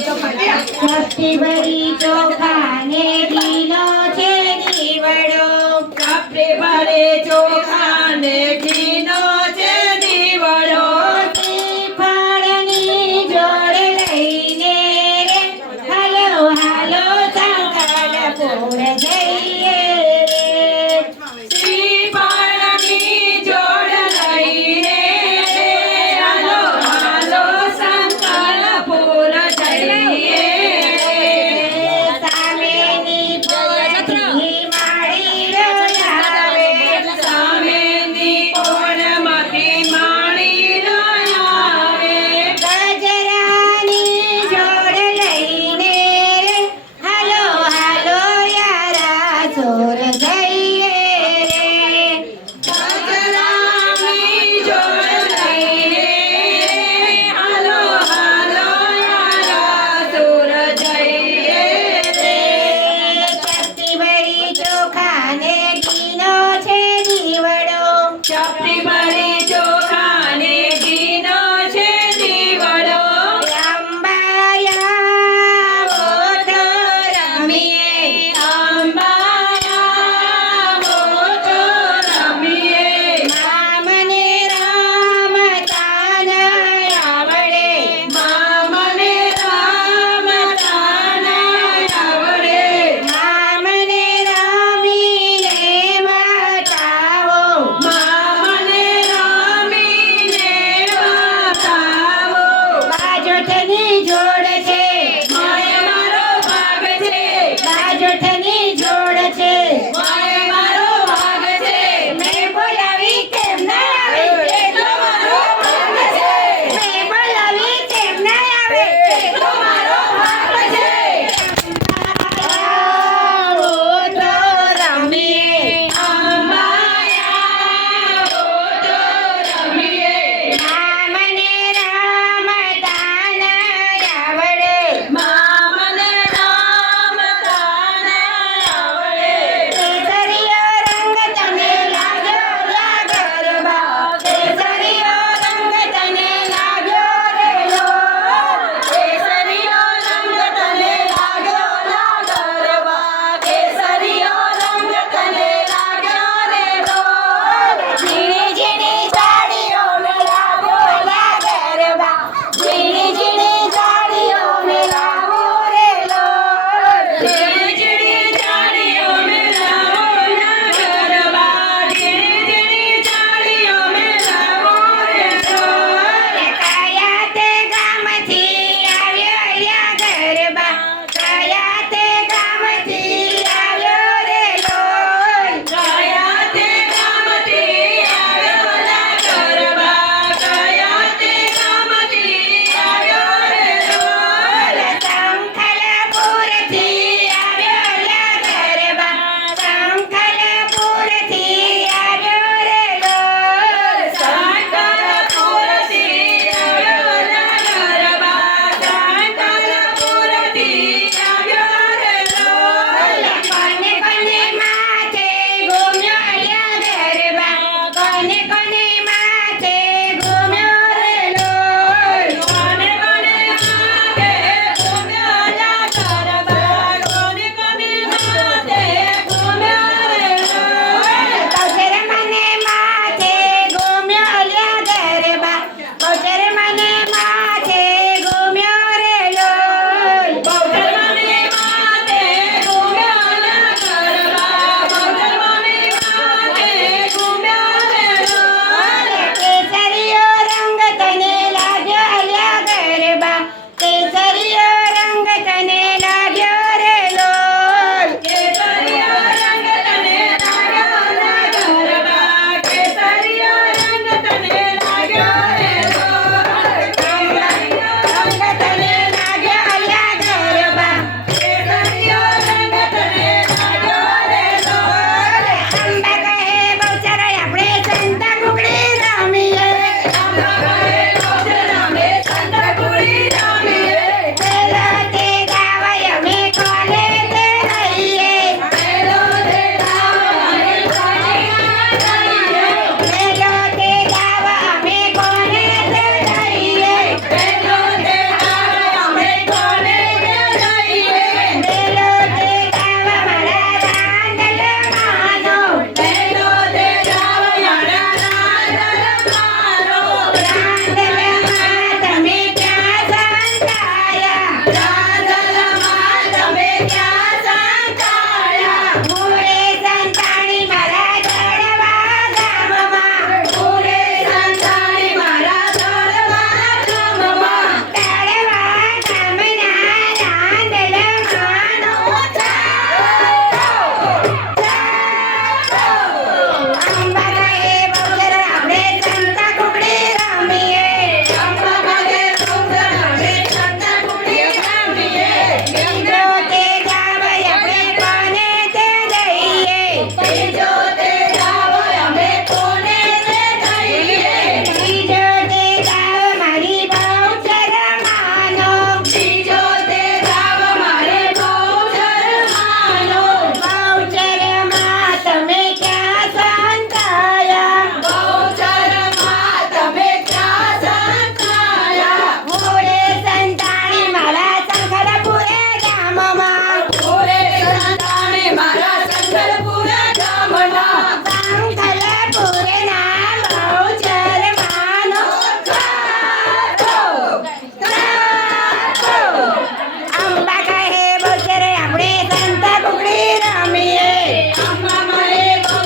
ચપટી ભરી ચોખા ને ઘીનો છે દીવડો ચપટી ભરે ચોખા ને ઘીનો છે દીવડો શ્રીફળની જોડ લઈને રે હાલો હાલો સંકલ્પપુર જઈએ શ્રીફળની જોડ લઈને હાલો હાલો સંકલ્પપુર જઈએ સામેની પોળથી માળી રોલાવે સામેની પોળમાંથી માણી આવે ગજરાની જોડ લઈને રે હાલો હાલો યારા ચોર જઈએ રે ગજરાની જોડ લઈને હાલો હાલો યારા સુર જઈએ ચપટી ભરી ચોખા ને ઘીનો છે દીવડો ચપટી ભરી ચોખા ને ઘીનો છે દીવડો અંબાયા ઓઠો રમીએ અંબાયા મોટો રમીએ મામને રમતા ન આવડે મામને રમતા ન આવડે મામને રમીને બતાવો મામને રમીને બતાવો બાજોઠની જોડ છે માય મારો ભાગ છે બાજોઠની જોડ છે માય મારો ભાગ છે મેં બોલાવી કેમ ના આવે એટલો મારો ભાગ છે મેં બોલાવી કેમ ના આવે એટલો મારો ભાગ છે આવો તો રમીએ અંબાયા ઓટો રમીએ મામને રમતા ન આવડે મામને રમતા ન આવડે કેસરીયો રંગ તને લાગ્યો લા ગરબા કેસરીયો રંગ તને લાગ્યો રે લો કેસરીયો રંગ તને લાગ્યો લા ગરબા કેસરીયો રંગ તને લાગ્યો રે ઢોલ ઝીણી ઝીણી સાડીઓ મે લાગ્યો લા ગરબા ઝીણી ઝીણી સાડીઓ મે લાવો રે લો ઝીણી ઝીણી જાળીઓ મેલાવો ના ગરબા ઝીણી ઝીણી જાળીઓ મેલાવો રે ઢોલ કયા તે ગામથી આવ્યો યા ગરબા કયા તે ગામથી આવ્યો રે લોલ કયા તે ગામથી આવ્યો લા ગરબા કયા તે ગામથી આવ્યો રે ઢોલ સંખલપુરથી આવ્યો લા ગરબા સંખલપુરથી આવ્યો રે લોલ સંકલપુરથી આવ્યો લા ગરબા સંકલપુરથી આવ્યો રે ઢોલ કોને કોને માથે ઘૂમ્યો યા ગરબા કોને કોને માથે ઘૂમ્યો રે લોલ કોને કોને માથે ઘૂમ્યો લા ગરબા કોને કોને માથે ઘૂમ્યો રે ઢોલ કૌશર મને માથે ઘૂમ્યો યા ગરબા કૌશર મને